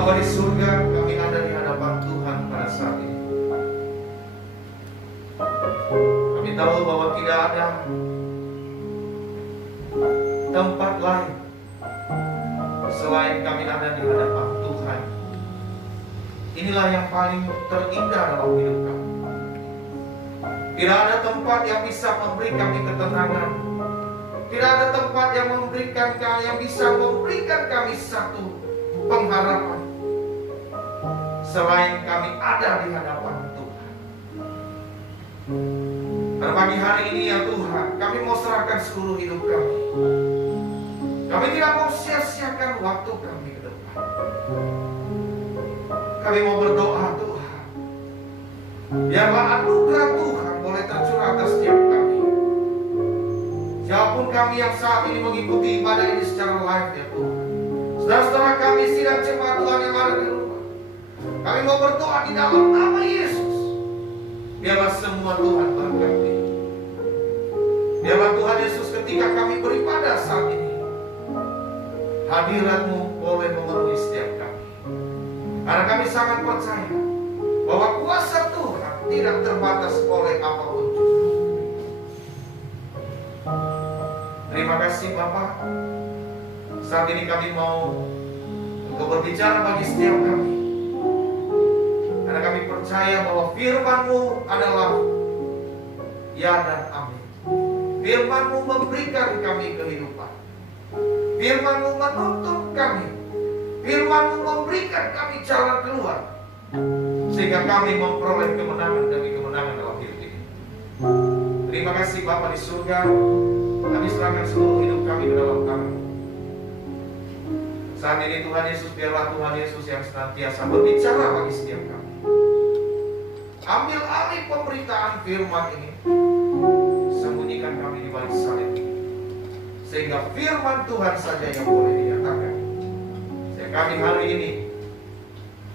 Bapa di surga, kami ada di hadapan Tuhan pada saat ini. Kami tahu bahwa tidak ada tempat lain selain kami ada di hadapan Tuhan. Inilah yang paling terindah dalam hidup kami. Tidak ada tempat yang bisa memberi kami ketenangan. Tidak ada tempat yang bisa memberikan kami satu pengharapan selain kami ada di hadapan Tuhan. Pada pagi hari ini ya Tuhan, kami mau serahkan seluruh hidup kami. Kami tidak mau sia-siakan waktu kami ke depan. Kami mau berdoa Tuhan, biarlah anugerah Tuhan boleh tercurah atas setiap kami. Siapapun kami yang saat ini mengikuti ibadah ini secara live ya Tuhan, saudara-saudara kami sidang jemaat Tuhan yang ada di rumah, kami mau berdoa di dalam nama Yesus. Biarlah semua Tuhan berkati. Biarlah Tuhan Yesus ketika kami beribadah saat ini, hadirat-Mu boleh memenuhi setiap kami. Karena kami sangat percaya bahwa kuasa Tuhan tidak terbatas oleh apapun juga. Terima kasih Bapak. Saat ini kami mau berbicara bagi setiap kami. Karena kami percaya bahwa firman-Mu adalah ya dan amin. Firman-Mu memberikan kami kehidupan. Firman-Mu menuntun kami. Firman-Mu memberikan kami jalan keluar, sehingga kami memperoleh kemenangan demi kemenangan dalam hidup ini. Terima kasih Bapa di surga. Kami serahkan seluruh hidup kami ke dalam kami. Saat ini Tuhan Yesus, biarlah Tuhan Yesus yang senantiasa berbicara bagi setiap kami. Ambil alih pemberitaan firman ini. Sembunyikan kami di balik salib ini, sehingga firman Tuhan saja yang boleh dinyatakan. Sehingga kami hari ini,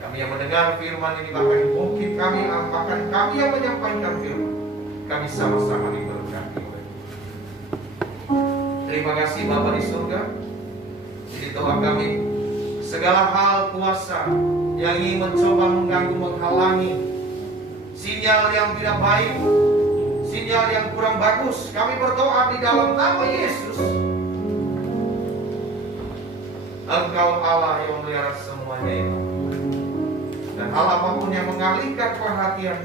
kami yang mendengar firman ini, bahkan mungkin kami yang menyampaikan firman, kami sama-sama diberkati oleh Tuhan. Terima kasih Bapa di surga. Jadi doa kami, segala hal kuasa yang ingin mencoba mengganggu, menghalangi sinyal yang tidak baik, sinyal yang kurang bagus, kami berdoa di dalam nama Yesus. Engkau Allah yang memelihara semuanya itu. Dan hal apapun yang mengalihkan perhatian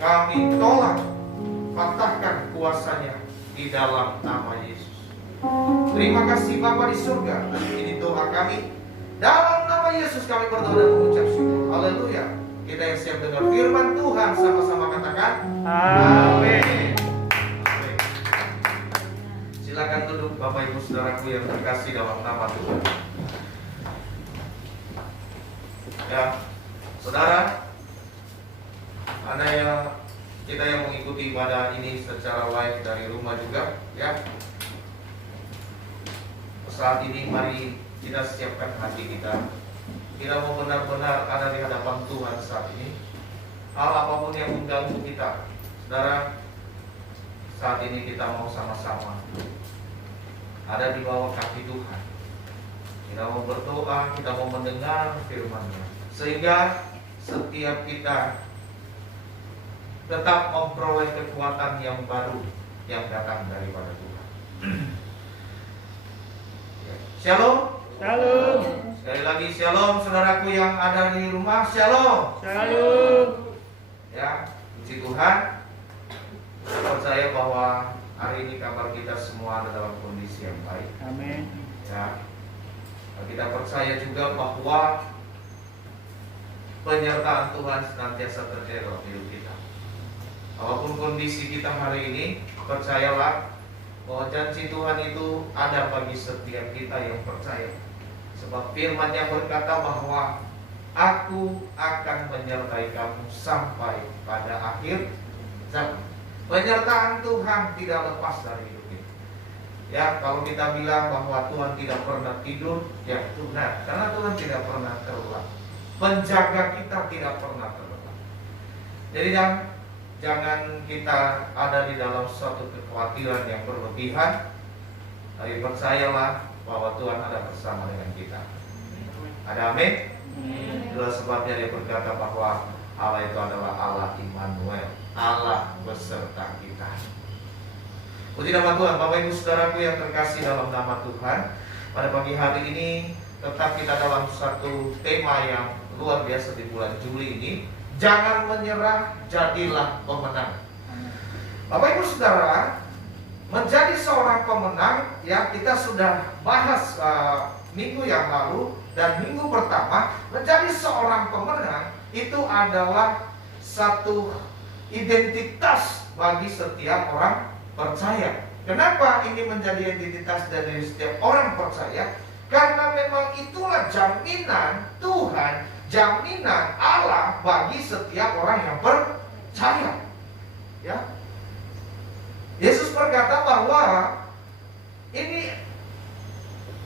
kami tolak, patahkan kuasanya di dalam nama Yesus. Terima kasih Bapa di surga. Ini doa kami. Dalam nama Yesus kami berdoa dan mengucap syukur. Haleluya. Kita yang siap dengar firman Tuhan sama-sama katakan amin. Silakan duduk Bapak Ibu Saudaraku yang terkasih dalam nama Tuhan. Ya, saudara, ada yang kita yang mengikuti ibadah ini secara live dari rumah juga, ya. Saat ini mari kita siapkan hati kita. Kita mau benar-benar ada di hadapan Tuhan saat ini. Hal apapun yang mengganggu kita, saudara, saat ini kita mau sama-sama ada di bawah kaki Tuhan. Kita mau berdoa, kita mau mendengar firman-Nya, sehingga setiap kita tetap memperoleh kekuatan yang baru yang datang daripada Tuhan. Shalom. Shalom. Sekali lagi shalom saudaraku yang ada di rumah, shalom. Shalom. Ya, puji Tuhan. Saya percaya bahwa hari ini kabar kita semua ada dalam kondisi yang baik. Amin. Ya. Kita percaya juga bahwa penyertaan Tuhan senantiasa terjadi dalam hidup kita. Apapun kondisi kita hari ini, percayalah bahwa janji Tuhan itu ada bagi setiap kita yang percaya. Sebab firman-Nya berkata bahwa Aku akan menyertai kamu sampai pada akhir zaman. Penyertaan Tuhan tidak lepas dari hidup kita. Ya, kalau kita bilang bahwa Tuhan tidak pernah tidur, ya benar, karena Tuhan tidak pernah terlelap. Penjaga kita tidak pernah terlelap. Jadi jangan kita ada di dalam suatu kekhawatiran yang berlebihan. Tapi percayalah bahwa Tuhan ada bersama dengan kita. Ada amin? Itulah sebabnya dia berkata bahwa Allah itu adalah Allah Immanuel, Allah beserta kita. Puji nama Tuhan. Bapak Ibu Saudaraku yang terkasih dalam nama Tuhan, pada pagi hari ini tetap kita dalam satu tema yang luar biasa di bulan Juli ini. Jangan menyerah, jadilah pemenang. Bapak Ibu Saudara, menjadi seorang pemenang, ya kita sudah bahas minggu yang lalu. Dan minggu pertama, menjadi seorang pemenang itu adalah satu identitas bagi setiap orang percaya. Kenapa ini menjadi identitas dari setiap orang percaya? Karena memang itulah jaminan Tuhan, jaminan Allah bagi setiap orang yang percaya. Ya, Yesus berkata bahwa ini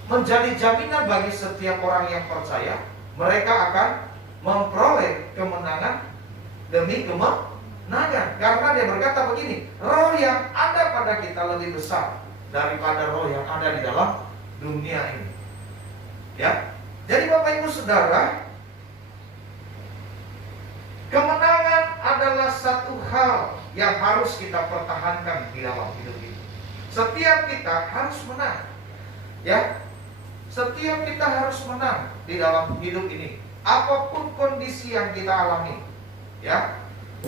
menjadi jaminan bagi setiap orang yang percaya. Mereka akan memperoleh kemenangan demi kemenangan. Karena dia berkata begini, roh yang ada pada kita lebih besar daripada roh yang ada di dalam dunia ini. Ya, jadi Bapak Ibu Saudara, kemenangan adalah satu hal yang harus kita pertahankan di dalam hidup ini. Setiap kita harus menang. Ya, setiap kita harus menang di dalam hidup ini. Apapun kondisi yang kita alami, ya,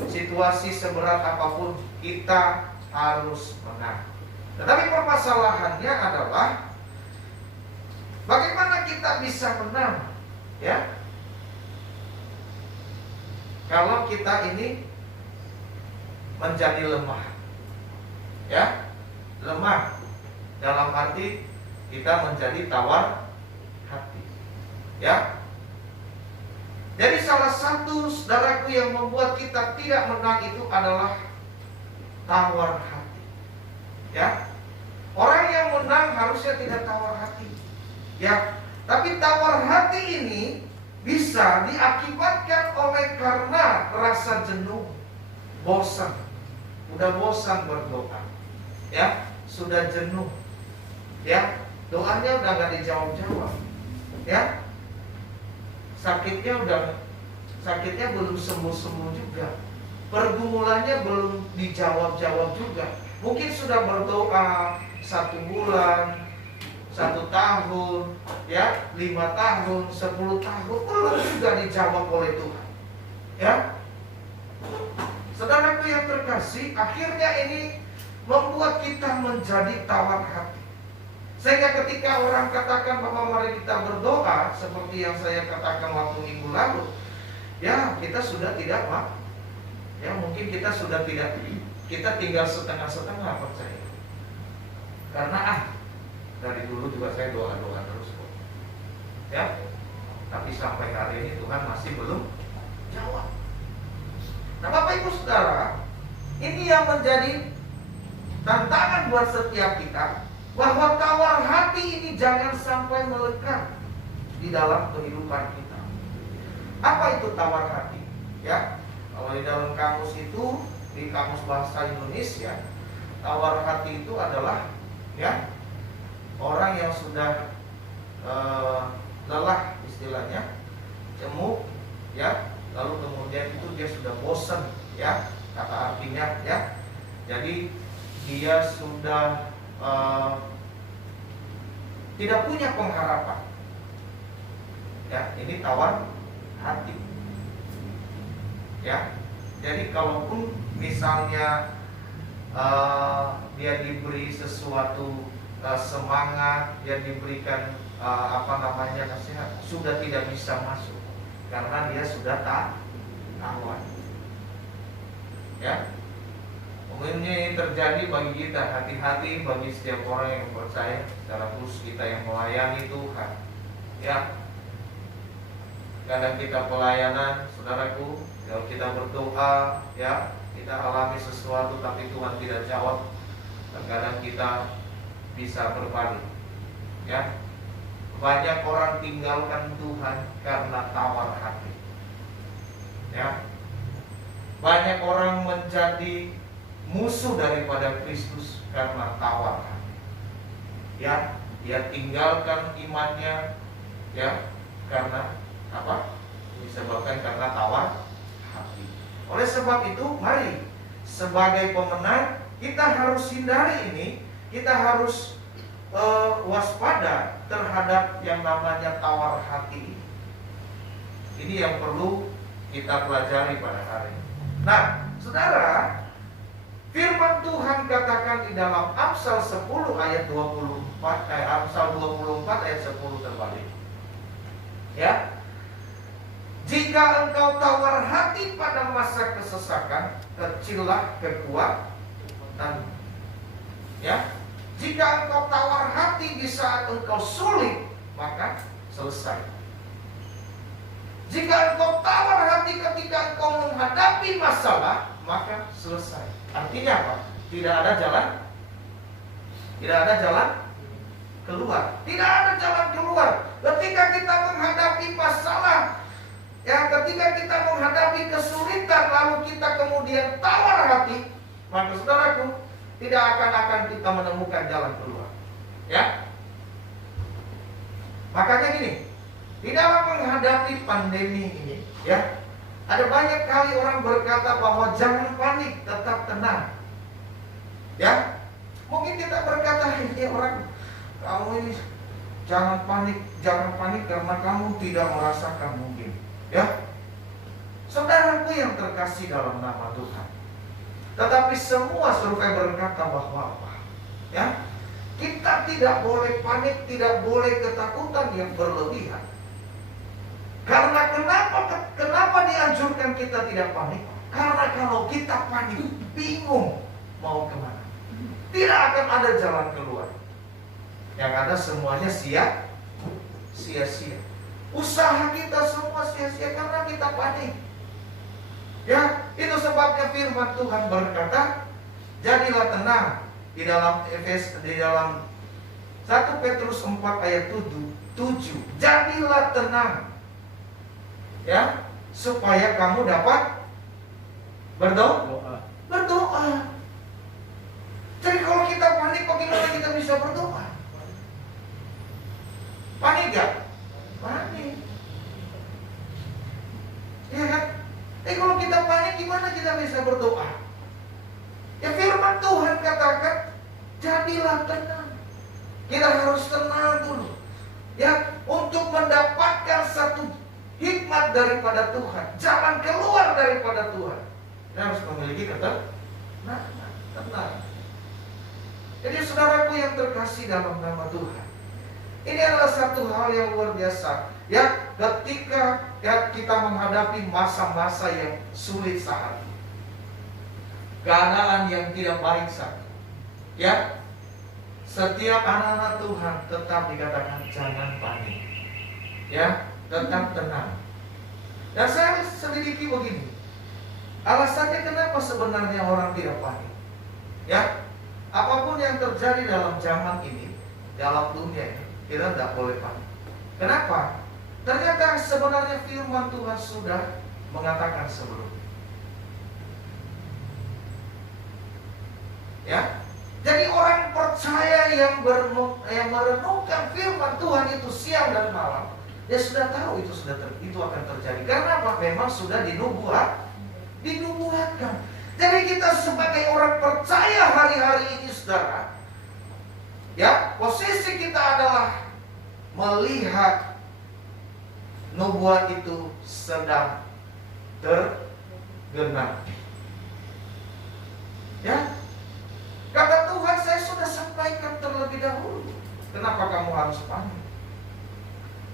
situasi seberat apapun, kita harus menang. Tetapi permasalahannya adalah bagaimana kita bisa menang, ya? Kalau kita ini menjadi lemah, ya, lemah dalam arti kita menjadi tawar hati, ya. Jadi salah satu saudaraku yang membuat kita tidak menang itu adalah tawar hati, ya. Orang yang menang harusnya tidak tawar hati, ya. Tapi tawar hati ini bisa diakibatkan oleh karena rasa jenuh, bosan, udah bosan berdoa, ya, sudah jenuh, ya. Doanya udah gak dijawab-jawab, ya. Sakitnya belum sembuh-sembuh juga. Pergumulannya belum dijawab-jawab juga. Mungkin sudah berdoa 1 bulan, 1 tahun, ya, 5 tahun, 10 tahun, belum juga dijawab oleh Tuhan, ya. Saudaraku yang terkasih, akhirnya ini membuat kita menjadi tawar hati. Sehingga ketika orang katakan bahwa mari kita berdoa, seperti yang saya katakan waktu minggu lalu, ya kita sudah tidak, ya mungkin kita sudah tidak, kita tinggal setengah-setengah percaya. Karena dari dulu juga saya doa-doa terus kok, ya. Tapi sampai hari ini Tuhan masih belum jawab. Nah Bapak Ibu Saudara, ini yang menjadi tantangan buat setiap kita, bahwa tawar hati ini jangan sampai melekat di dalam kehidupan kita. Apa itu tawar hati? Ya, kalau di dalam kamus itu, di kamus bahasa Indonesia, tawar hati itu adalah, ya, orang yang sudah lelah istilahnya, jemu, ya, lalu kemudian itu dia sudah bosan, ya, kata artinya, ya. Jadi dia sudah tidak punya pengharapan, ya. Ini tawar hati, ya. Jadi kalaupun misalnya dia diberi sesuatu semangat, dia diberikan nasihat, sudah tidak bisa masuk karena dia sudah tawar, ya. Umumnya ini terjadi bagi kita, hati-hati bagi setiap orang yang percaya, secara khusus kita yang melayani Tuhan, ya. Kadang kita pelayanan, saudaraku, kalau kita berdoa, ya, kita alami sesuatu tapi Tuhan tidak jawab. Terkadang kita bisa berbalik, ya. Banyak orang tinggalkan Tuhan karena tawar hati, ya. Banyak orang menjadi musuh daripada Kristus karena tawar hati, ya. Dia tinggalkan imannya, ya, karena apa? Disebabkan karena tawar hati. Oleh sebab itu, mari sebagai pemenang kita harus hindari ini. Kita harus waspada terhadap yang namanya tawar hati. Ini yang perlu kita pelajari pada hari ini. Nah, saudara, firman Tuhan katakan di dalam Amsal 10 ayat 24, Amsal 24 ayat 10 terbalik. Ya. Jika engkau tawar hati pada masa kesesakan, kecillah kekuatan. Ya. Jika engkau tawar hati di saat engkau sulit, maka selesai. Jika engkau tawar hati ketika engkau menghadapi masalah, maka selesai. Artinya apa? Tidak ada jalan keluar. Tidak ada jalan keluar. Ketika kita menghadapi masalah, ya, ketika kita menghadapi kesulitan, lalu kita kemudian tawar hati, maka saudaraku, tidak akan kita menemukan jalan keluar. Ya. Makanya gini, di dalam menghadapi pandemi ini, ya, ada banyak kali orang berkata bahwa jangan panik, tetap tenang. Ya, mungkin kita berkata, ini orang, kamu ini jangan panik karena kamu tidak merasakan mungkin. Ya, saudaraku yang terkasih dalam nama Tuhan. Tetapi semua survei berkata bahwa apa? Ya, kita tidak boleh panik, tidak boleh ketakutan yang berlebihan. Karena kenapa dianjurkan kita tidak panik? Karena kalau kita panik, bingung mau kemana. Tidak akan ada jalan keluar. Yang ada semuanya sia-sia. Usaha kita semua sia-sia karena kita panik. Ya, itu sebabnya firman Tuhan berkata, jadilah tenang. Di dalam 1 Petrus 4 ayat 7, jadilah tenang. Ya, supaya kamu dapat berdoa. Jadi kalau kita panik, bagaimana kita bisa berdoa? Panik gak? Panik. Ya kan? Kalau kita panik, gimana kita bisa berdoa? Ya, firman Tuhan katakan, jadilah tenang. Kita harus tenang dulu. Ya, untuk mendapatkan satu hikmat daripada Tuhan, jalan keluar daripada Tuhan, kita harus memiliki tenang. Jadi saudaraku yang terkasih dalam nama Tuhan, ini adalah satu hal yang luar biasa. Ya, ketika kita menghadapi masa-masa yang sulit saat ini, keadaan yang tidak baik saat ini, ya, setiap anak-anak Tuhan tetap dikatakan jangan panik. Ya, tetap tenang. Dan saya selidiki begini, alasannya kenapa sebenarnya orang tidak panik. Ya, apapun yang terjadi dalam zaman ini, dalam dunia ini, kita tidak boleh panik. Kenapa? Ternyata sebenarnya firman Tuhan sudah mengatakan sebelumnya. Ya, jadi orang percaya yang merenungkan firman Tuhan itu siang dan malam, dia sudah tahu itu akan terjadi. Karena apa? Memang sudah dinubuatkan. Jadi kita sebagai orang percaya hari-hari ini, saudara, ya, posisi kita adalah melihat nubuat itu sedang tergenap. Ya, kata Tuhan, saya sudah sampaikan terlebih dahulu. Kenapa kamu harus panik?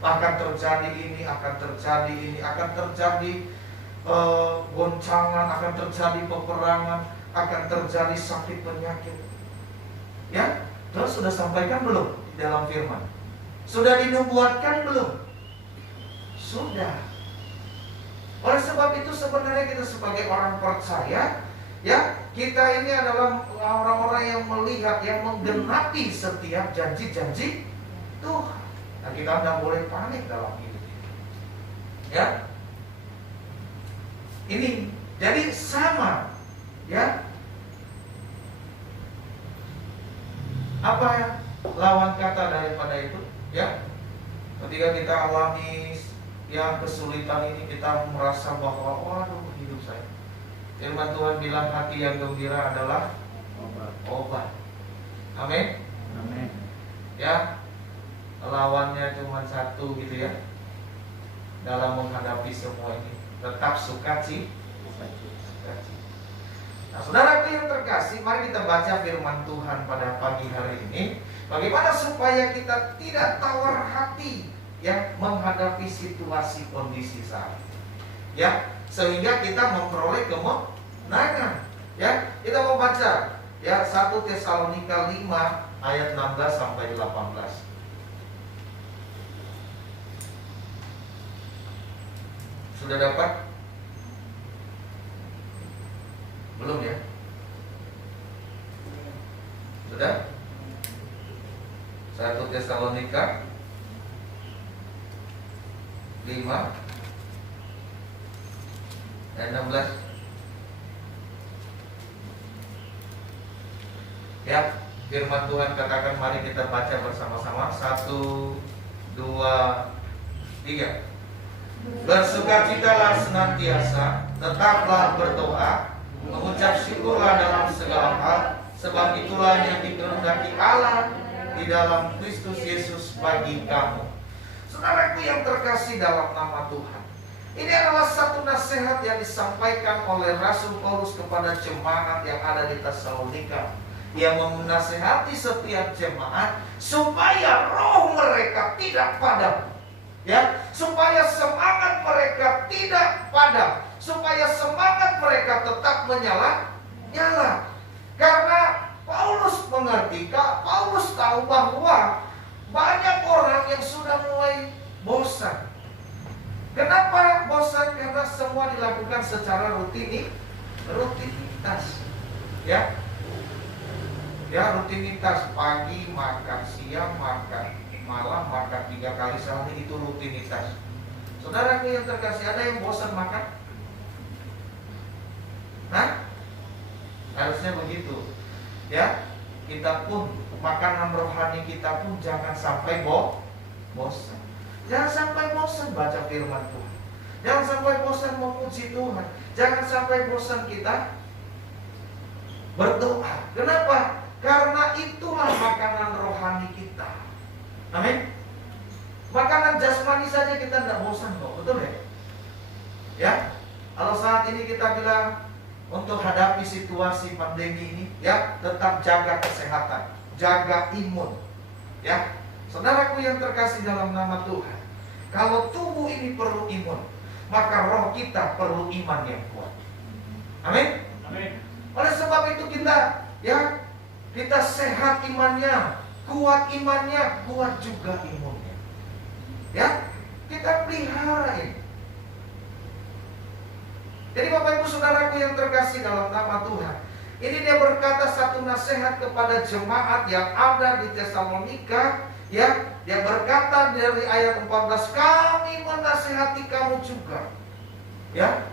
Akan terjadi ini, akan terjadi goncangan, akan terjadi peperangan, akan terjadi sakit penyakit. Ya, Tuhan sudah sampaikan belum di dalam firman? Sudah dinubuatkan belum? Sudah. Oleh sebab itu sebenarnya kita sebagai orang percaya, ya, kita ini adalah orang-orang yang melihat, yang menggenapi setiap janji-janji Tuhan. Nah, kita tidak boleh panik dalam hidup ini. Ya, ini jadi sama, ya. Apa ya lawan kata daripada itu? Ya, Ketika kita alami yang kesulitan ini, kita merasa bahwa waduh hidup saya. Firman Tuhan bilang hati yang gembira adalah obat. Amin. Amin. Ya, lawannya cuma satu gitu ya. Dalam menghadapi semua ini, tetap sukacita. Nah, saudaraku yang terkasih, mari kita baca firman Tuhan pada pagi hari ini. Bagaimana supaya kita tidak tawar hati ya menghadapi situasi kondisi saat ini. Ya, sehingga kita memperoleh kemenangan. Ya, kita mau baca ya 1 Tesalonika 5 ayat 16 sampai 18. Sudah dapat? Belum ya? Sudah? 1 Tesalonika 5 ayat 16. Ya, firman Tuhan katakan, mari kita baca bersama-sama. 1, 2, 3. Bersukacitalah senantiasa, tetaplah berdoa, mengucap syukurlah dalam segala hal, sebab itulah yang dikehendaki Allah di dalam Kristus Yesus bagi kamu. Saudaraku yang terkasih dalam nama Tuhan, ini adalah satu nasihat yang disampaikan oleh Rasul Paulus kepada jemaat yang ada di Tesalonika, yang menasihati setiap jemaat supaya roh mereka tidak padam, ya, supaya semangat mereka tidak padam, supaya semangat mereka tetap menyala-nyala. Karena Paulus mengerti, Paulus tahu bahwa banyak orang yang sudah mulai bosan. Kenapa bosan? Karena semua dilakukan secara rutinitas. Ya, rutinitas, pagi makan, siang makan, malam makan 3 kali sehari, itu rutinitas. Saudaraku yang terkasih, ada yang bosan makan? Nah, harusnya begitu. Ya, kita pun makanan rohani kita pun jangan sampai bosan. Jangan sampai bosan baca firman Tuhan. Jangan sampai bosan memuji Tuhan. Jangan sampai bosan kita berdoa. Kenapa? Karena itulah makanan rohani kita. Amin. Makanan jasmani saja kita tidak bosan kok, betul ya? Ya, kalau saat ini kita bilang untuk hadapi situasi pandemi ini, ya, tetap jaga kesehatan, jaga imun. Ya, saudaraku yang terkasih dalam nama Tuhan, kalau tubuh ini perlu imun, maka roh kita perlu iman yang kuat. Amin. Amin. Oleh sebab itu kita sehat imannya, kuat imannya, kuat juga imunnya. Ya, kita pelihara ini. Jadi Bapak Ibu Saudaraku yang terkasih dalam nama Tuhan, ini dia berkata satu nasihat kepada jemaat yang ada di Tesalonika. Ya, dia berkata dari ayat 14, kami menasihati kamu juga. Ya,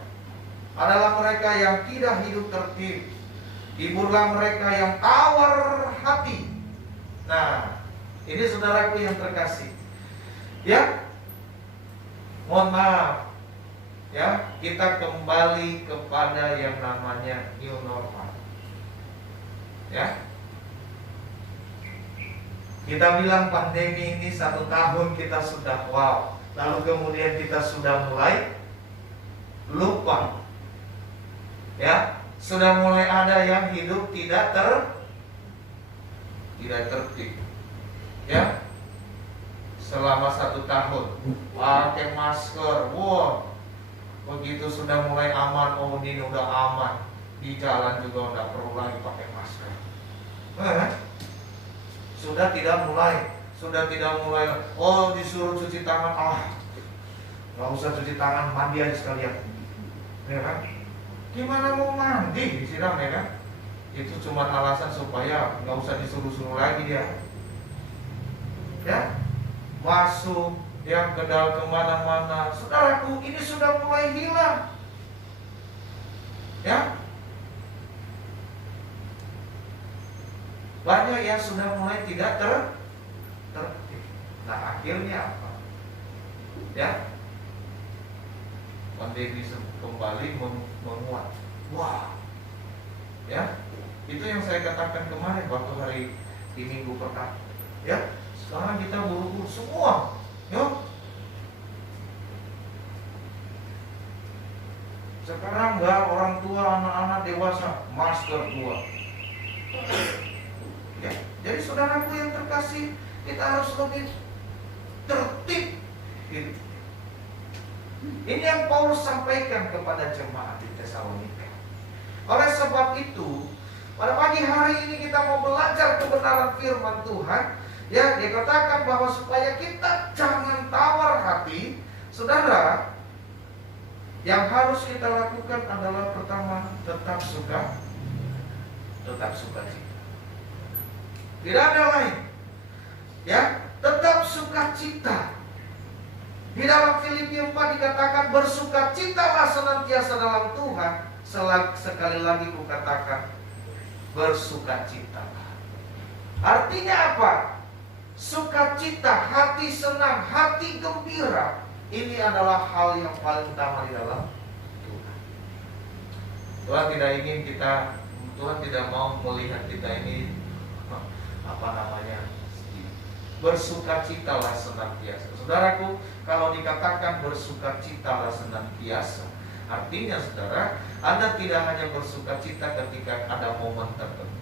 adalah mereka yang tidak hidup tertib. Hiburlah mereka yang tawar hati. Nah, ini saudaraku yang terkasih. Ya, mohon maaf. Ya, kita kembali kepada yang namanya new normal. Ya, kita bilang pandemi ini 1 tahun kita sudah wow, lalu kemudian kita sudah mulai lupa. Ya, sudah mulai ada yang hidup tidak tertib. Ya, selama 1 tahun pakai masker, wow. Begitu sudah mulai aman, oh ini udah aman, di jalan juga udah perlu lagi pakai masker. Sudah tidak mulai, oh disuruh cuci tangan, nggak usah cuci tangan, mandi aja sekalian, ya kan? Gimana mau mandi disiram, ya kan? Itu cuma alasan supaya nggak usah disuruh-suruh lagi dia. Ya, masuk yang ke dalam kemana-mana. Saudaraku, ini sudah mulai hilang. Ya, banyak yang sudah mulai tidak tertib. Nah, akhirnya apa? Ya, pandemi kembali menguat. Wah, ya, itu yang saya katakan kemarin waktu hari di minggu pertama. Ya, sekarang kita buru-buru semua. Ya, sekarang nggak orang tua, anak-anak dewasa masker keluar. Ya, jadi saudaraku yang terkasih, kita harus lebih tertib. Ini yang Paulus sampaikan kepada jemaat di Tesalonika. Oleh sebab itu, pada pagi hari ini kita mau belajar kebenaran firman Tuhan. Ya, dikatakan bahwa supaya kita jangan tawar hati. Saudara, yang harus kita lakukan adalah pertama, tetap sukacita. Tidak ada lain. Ya, tetap sukacita. Di dalam Filipi 4 dikatakan bersukacitalah senantiasa dalam Tuhan. Sekali lagi kukatakan bersukacitalah. Artinya apa? Sukacita, hati senang, hati gembira. Ini adalah hal yang paling utama di dalam Tuhan. Tuhan tidak ingin kita, Tuhan tidak mau melihat kita ini bersukacitalah senantiasa. Saudaraku, kalau dikatakan bersukacitalah senantiasa, artinya saudara, Anda tidak hanya bersukacita ketika ada momen tertentu.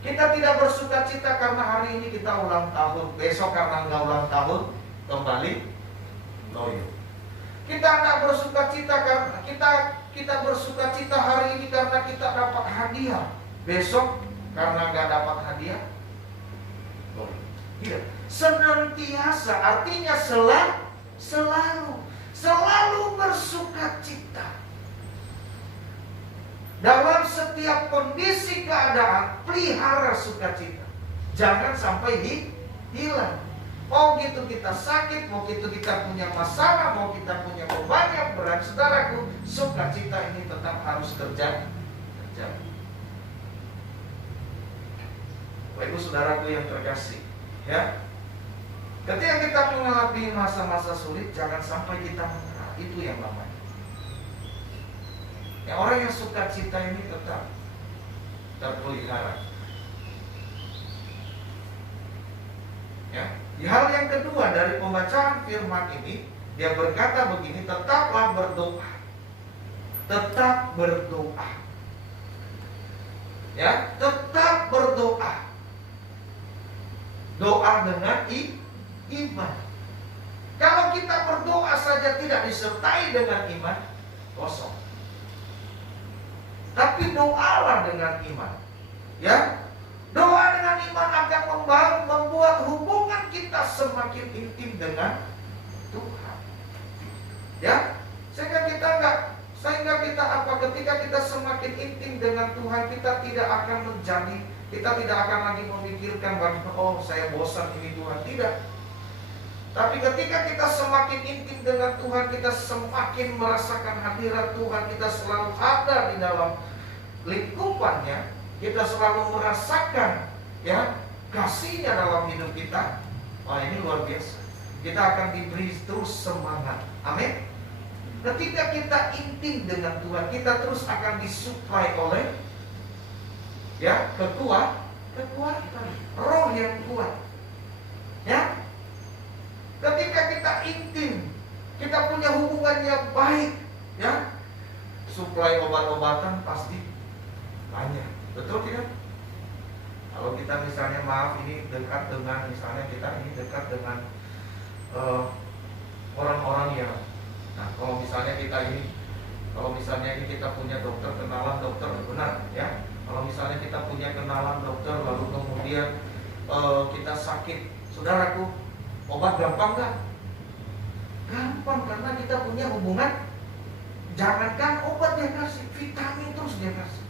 Kita tidak bersukacita karena hari ini kita ulang tahun, besok karena enggak ulang tahun kembali loyo. Kita tidak bersukacita karena kita bersukacita hari ini karena kita dapat hadiah, besok karena enggak dapat hadiah loyo. Tidak. Senantiasa artinya selalu bersukacita. Dalam setiap kondisi keadaan, pelihara sukacita. Jangan sampai hilang. Mau gitu kita sakit, mau gitu kita punya masalah, mau kita punya beban yang berat, saudaraku, sukacita ini tetap harus terjadi. Bapak Ibu saudaraku yang terkasih, ya. Ketika kita mengalami masa-masa sulit, jangan sampai kita menyerah. Itu yang namanya. Yang orang yang sukacita ini tetap terpelihara. Ya. Hal yang kedua dari pembacaan firman ini, dia berkata begini, tetaplah berdoa. Tetap berdoa. Ya, tetap berdoa. Doa dengan iman. Kalau kita berdoa saja tidak disertai dengan iman, kosong. Tapi doalah dengan iman. Ya, doa dengan iman akan membuat hubungan kita semakin intim dengan Tuhan. Ya, sehingga kita ketika kita semakin intim dengan Tuhan, kita tidak akan lagi memikirkan bahwa saya bosan ini Tuhan, tidak. Tapi ketika kita semakin intim dengan Tuhan, kita semakin merasakan hadirat Tuhan, kita selalu ada di dalam lingkupannya, kita selalu merasakan ya kasih-Nya dalam hidup kita. Wah, ini luar biasa. Kita akan diberi terus semangat. Amin. Ketika kita intim dengan Tuhan, kita terus akan disuplai oleh ya kekuatan, roh yang kuat. Ya. Ketika kita intim, kita punya hubungan yang baik, ya, suplai obat-obatan pasti banyak, betul tidak? Kalau kita misalnya ini dekat dengan orang-orang yang, nah kalau misalnya kita punya dokter, kenalan dokter, benar, ya. Kalau misalnya kita punya kenalan dokter, lalu kemudian kita sakit, saudaraku, obat gampang gak? Gampang, karena kita punya hubungan. Jangankan obat dia kasih, vitamin terus dia kasih.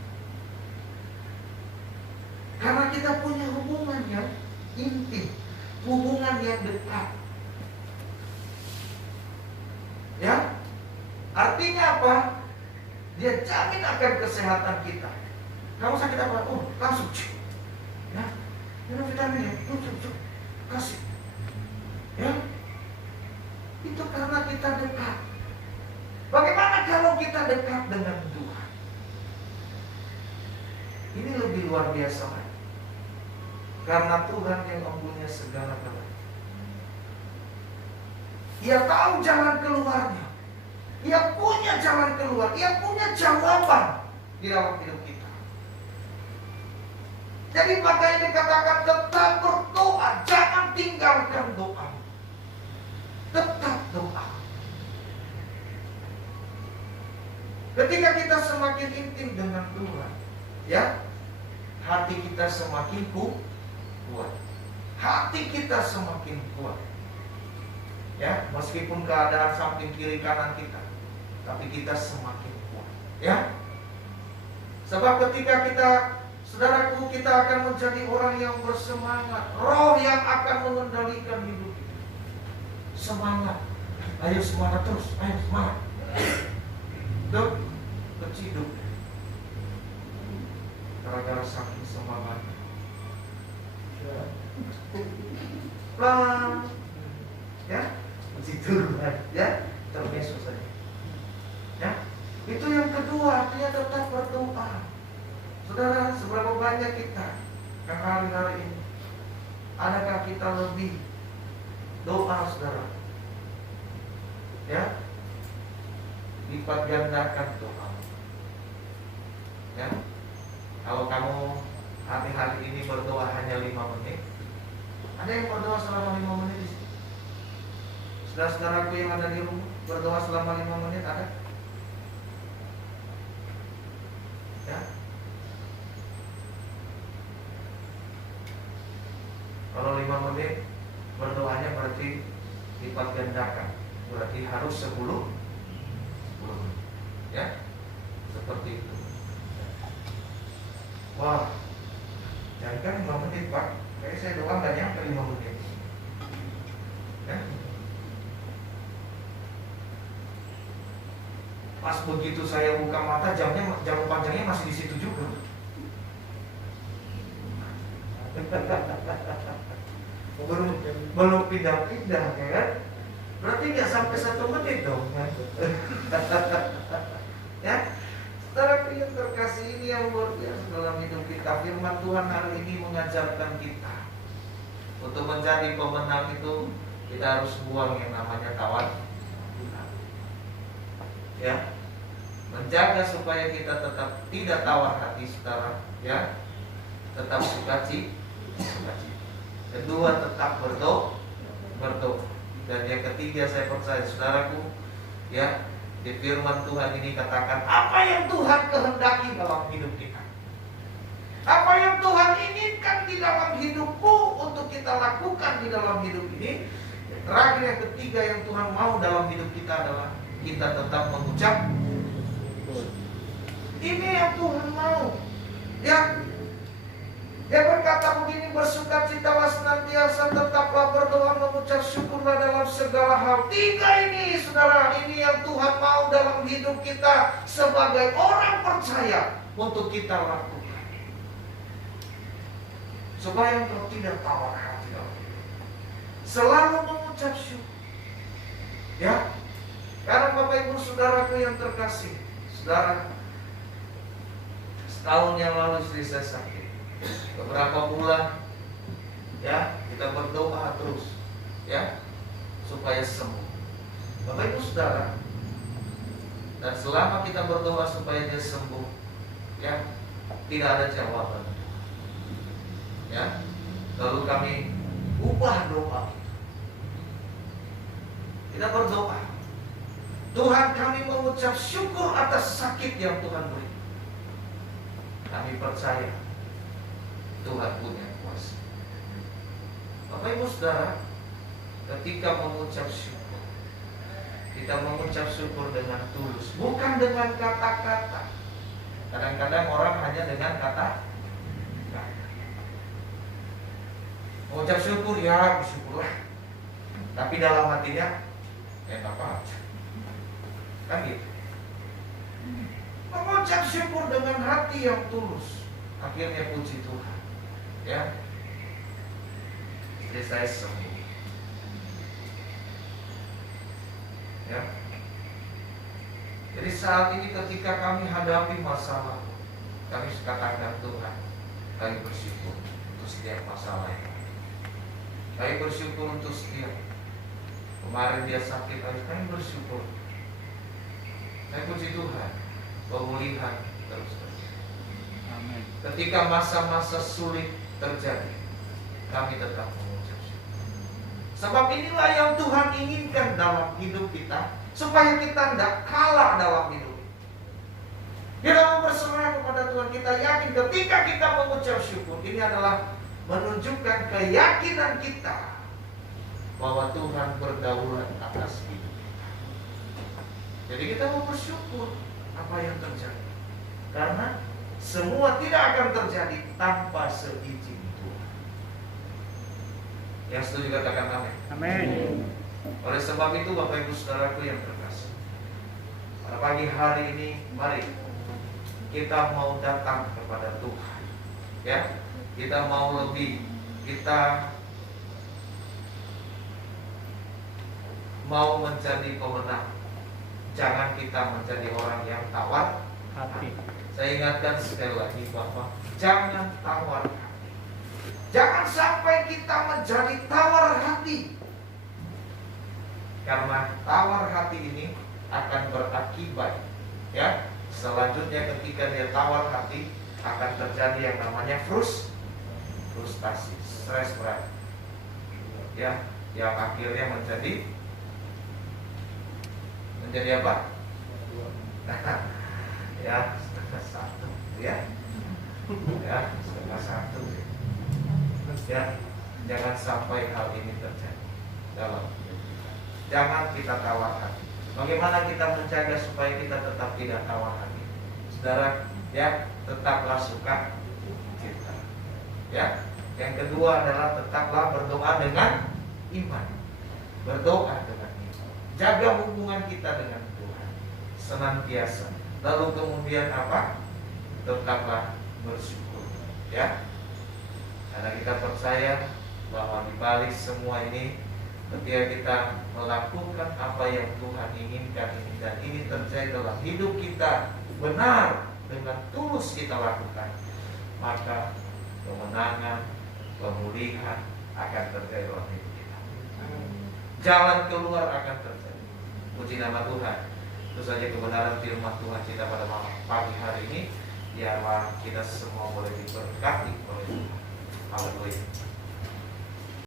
Karena kita punya hubungan yang intim, hubungan yang dekat. Ya, artinya apa? Dia jamin akan kesehatan kita. Kamu sakit apa? Oh, langsung, ya, minum vitamin ya, kasih. Ya, Itu karena kita dekat. Bagaimana kalau kita dekat dengan Tuhan? Ini lebih luar biasa lagi. Karena Tuhan yang mempunyai segala-galanya. Ia tahu jalan keluarnya. Ia punya jalan keluar. Ia punya jawaban di dalam hidup kita. Jadi makanya dikatakan tetap berdoa. Jangan tinggalkan doa. Tetap doa. Ketika kita semakin intim dengan Tuhan, ya, hati kita semakin kuat. Hati kita semakin kuat. Ya, meskipun keadaan samping kiri kanan kita, tapi kita semakin kuat. Ya, sebab ketika kita, saudaraku, kita akan menjadi orang yang bersemangat. Roh yang akan mengendalikan hidup kita. Semangat. Ayo semangat terus. Ayo semangat. Tuh, keciduk. Gara-gara saking semangat. Pelan. Ya, begitu, ya, terbiasa saja. Ya, itu yang kedua, artinya tetap berdoa. Saudara, seberapa banyak kita yang hari-hari ini, adakah kita lebih doa, saudara? Ya, lipat gandakan doa. Ya, kalau kamu hari-hari ini berdoa hanya 5 menit, ada yang berdoa selama 5 menit di sini? Saudara-saudaraku yang ada di rumah berdoa selama 5 menit ada? Ya. Kalau 5 menit berdoanya berarti lipat gandakan. Berarti harus 10 menit. Ya. Seperti itu. Wah. Jangan kan 5 menit, Pak. Kayaknya saya doa nggak nyampe 5 menit. Ya. Pas begitu saya buka mata, jam panjangnya masih di situ juga. belum pindah-pindah, ya kan? Berarti nggak sampai 1 menit dong, kan? Ya, saudara yang terkasih, ini yang luar biasa dalam hidup kita. Firman Tuhan hari ini mengajarkan kita untuk menjadi pemenang itu kita harus buang yang namanya tawar. Ya, menjaga supaya kita tetap tidak tawar hati, saudara. Ya, tetap sukacita. Kedua, tetap berdoa. Dan yang ketiga, saya percaya, saudaraku, ya, di firman Tuhan ini katakan apa yang Tuhan kehendaki dalam hidup kita, apa yang Tuhan inginkan di dalam hidupku untuk kita lakukan di dalam hidup ini. Terakhir, yang ketiga yang Tuhan mau dalam hidup kita adalah kita tetap mengucap. Ini yang Tuhan mau. Ya, dia berkata begini, bersukacitalah senantiasa, tetaplah berdoa, mengucap syukurlah dalam segala hal. 3 ini, saudara, ini yang Tuhan mau dalam hidup kita sebagai orang percaya untuk kita lakukan, supaya engkau tidak tawar hati. Selalu mengucap syukur. Ya, karena Bapak Ibu saudaraku yang terkasih, saudara, setahun yang lalu istri saya sakit. Beberapa bulan, ya, kita berdoa terus, ya, supaya sembuh. Bapak Ibu saudara, dan selama kita berdoa supaya dia sembuh, ya, tidak ada jawaban. Ya, lalu kami ubah doa. Kita berdoa, Tuhan, kami mengucap syukur atas sakit yang Tuhan beri. Kami percaya Tuhan punya kuasa. Bapak Ibu saudara, ketika mengucap syukur, kita mengucap syukur dengan tulus, bukan dengan kata-kata. Kadang-kadang orang hanya dengan kata-kata. Mengucap syukur, ya bersyukurlah, tapi dalam hatinya apa? Kan gitu. Mengucap syukur dengan hati yang tulus, akhirnya puji Tuhan. Ya, istri saya sembuh. Ya. Jadi saat ini ketika kami hadapi masalah, kami katakan Tuhan, kami bersyukur untuk setiap masalah ini. Kami bersyukur untuk setiap kemarin dia sakit, kami bersyukur. Saya puji Tuhan, pemulihan terus terjadi. Amin. Ketika masa-masa sulit terjadi, kami tetap mengucap syukur. Sebab inilah yang Tuhan inginkan dalam hidup kita, supaya kita tidak kalah dalam hidup. Kita mau berserah kepada Tuhan, kita yakin ketika kita mengucap syukur, ini adalah menunjukkan keyakinan kita bahwa Tuhan berdaulat atas hidup kita. Jadi kita mau bersyukur apa yang terjadi, karena semua tidak akan terjadi tanpa seizin Tuhan. Yang setuju katakan amin. Amin. Oleh sebab itu Bapak Ibu Saudaraku yang terkasih, pada pagi hari ini mari kita mau datang kepada Tuhan. Ya, kita mau lebih, kita mau menjadi pemenang. Jangan kita menjadi orang yang tawar Hati. Saya ingatkan sekali lagi bahwa jangan tawar hati. Jangan sampai kita menjadi tawar hati. Karena tawar hati ini akan berakibat, ya, selanjutnya ketika dia tawar hati akan terjadi yang namanya frustasi, stres berat, ya, yang akhirnya menjadi apa? Ya, setengah satu, ya, setengah satu, ya. Jangan sampai hal ini terjadi dalam hidup kita. Jangan kita tawar hati. Bagaimana kita menjaga supaya kita tetap tidak tawar hati? Saudara, ya, tetaplah suka cita. Ya, yang kedua adalah tetaplah berdoa dengan iman. Berdoa dengan iman. Jaga hubungan kita dengan Tuhan senantiasa. Lalu kemudian apa? Tetaplah bersyukur. Ya, karena kita percaya bahwa di balik semua ini, ketika kita melakukan apa yang Tuhan inginkan ini, dan ini terjadi dalam hidup kita, benar dengan tulus kita lakukan, maka kemenangan, pemulihan akan terjadi dalam hidup kita. Jalan keluar akan terjadi. Puji nama Tuhan. Itu saja kebenaran firman Tuhan kita pada pagi hari ini. Biarlah kita semua boleh diberkati oleh Tuhan. Haleluya.